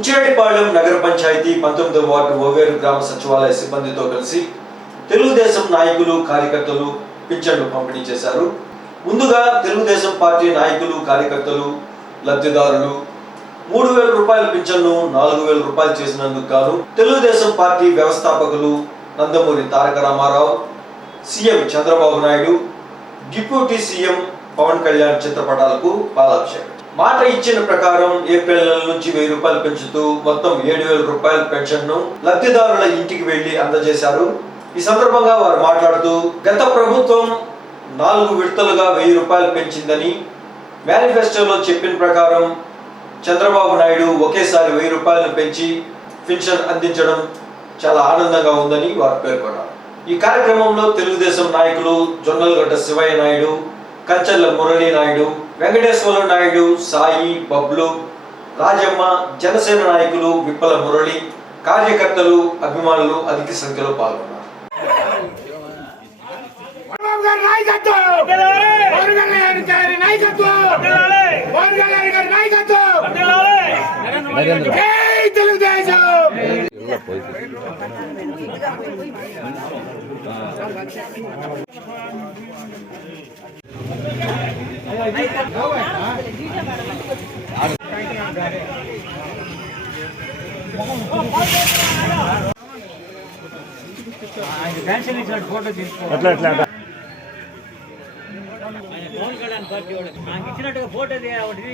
బుచ్చిరెడ్డిపాళెం నగర పంచాయతీ పంతొమ్మిదవ వార్డు ఓవేరు గ్రామ సచివాలయ సిబ్బందితో కలిసి తెలుగుదేశం నాయకులు కార్యకర్తలు పింఛన్లు పంపిణీ చేశారు. ముందుగా తెలుగుదేశం పార్టీ నాయకులు కార్యకర్తలు లబ్ధిదారులు మూడు వేల రూపాయల పింఛన్ను నాలుగు వేల రూపాయలు చేసినందుకు గాను తెలుగుదేశం పార్టీ వ్యవస్థాపకులు Nandamuri Taraka Rama Rao CM Chandrababu Naidu deputy CM Pawan Kalyan చిత్రపటాలకు పాలాభిషేకం మాట ఇచ్చిన ప్రకారం ఏప్రిల్ నెల నుంచి వెయ్యి రూపాయలు పెంచుతూ మొత్తం ఏడు వేల రూపాయల పెన్షన్ను లబ్ధిదారుల ఇంటికి వెళ్ళి అందజేశారు. ఈ సందర్భంగా వారు మాట్లాడుతూ గత ప్రభుత్వం నాలుగు విడతలుగా వెయ్యి రూపాయలు పెంచిందని మేనిఫెస్టోలో చెప్పిన ప్రకారం చంద్రబాబు నాయుడు ఒకేసారి వెయ్యి రూపాయలను పెంచి పెన్షన్ అందించడం చాలా ఆనందంగా ఉందని వారు పేర్కొన్నారు. ఈ కార్యక్రమంలో తెలుగుదేశం నాయకులు జొన్నలగడ్డ శివయ్య నాయుడు కంచర్ల మురళీ నాయుడు వెంకటేశ్వర నాయుడు సాయి బబ్లు రాజమ్మ జనసేన నాయకులు విప్పల మురళి కార్యకర్తలు అభిమానులు అధిక సంఖ్యలో పాల్గొన్నారు. తెలుగుదేశం! పెన్షన్ ఇచ్చినట్టు ఫోటో తీసుకో అట్లా అట్లా అట్లా. ఆయన పవన్ కళ్యాణ్ పార్టీ వాడు నాకు ఇచ్చినట్టుగా ఫోటో తీ- ఒకటి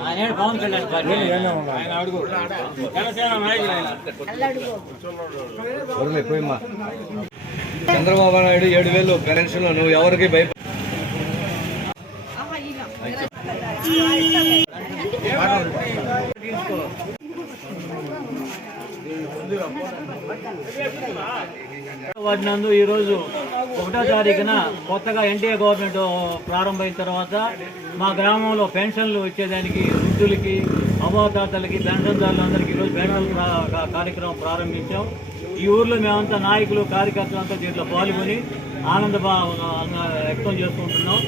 ఆయన ఏడు పవన్ కళ్యాణ్ పార్టీ. ఆయన అడుగు. జనసేన నాయకులు ఆయన. పోయిమ్మా చంద్రబాబు నాయుడు ఏడు వేలు పెన్షన్ నువ్వు ఎవరికి వాటినందు ఈరోజు ఒకటో తారీఖున కొత్తగా ఎన్టీఏ గవర్నమెంట్ ప్రారంభమైన తర్వాత మా గ్రామంలో పెన్షన్లు వచ్చేదానికి వృద్ధులకి అవాతాతలకి పెన్షన్దారులందరికీ ఈరోజు పెన్షన్ కార్యక్రమం ప్రారంభించాం. ఈ ఊర్లో మేమంతా నాయకులు కార్యకర్తలంతా దీంట్లో పాల్గొని ఆనంద వ్యక్తం చేసుకుంటున్నాం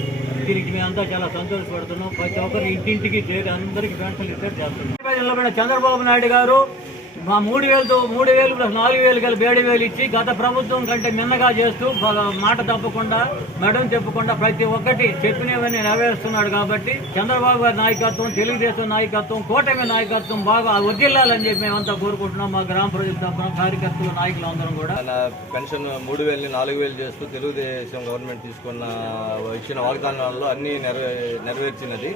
దీనికి మేమంతా చాలా సంతోషపడుతున్నాం. ప్రతి ఒక్కరు ఇంటింటికి చేరి అందరికీ పెన్షన్లు ఇస్తే చేస్తున్నాం. నిలబడిన చంద్రబాబు నాయుడు గారు మా మూడు వేలతో మూడు వేలు ప్లస్ నాలుగు వేలు కలిపి ఏడు వేలు ఇచ్చి గత ప్రభుత్వం కంటే మిన్నగా చేస్తూ మాట తప్పకుండా మెడం చెప్పకుండా ప్రతి ఒక్కటి చెప్పినవన్నీ నెరవేరుస్తున్నాడు కాబట్టి చంద్రబాబు గారి నాయకత్వం తెలుగుదేశం నాయకత్వం కూటమి నాయకత్వం బాగా వర్దిల్లాలని చెప్పి మేమంతా కోరుకుంటున్నాం. మా గ్రామ ప్రజల తరఫున కార్యకర్తలు నాయకులు అందరం కూడా. పెన్షన్ మూడు వేలని నాలుగు వేలు చేస్తూ తెలుగుదేశం గవర్నమెంట్ తీసుకున్న ఇచ్చిన వాగ్దానాల్లో అన్ని నెరవే నెరవేర్చినది.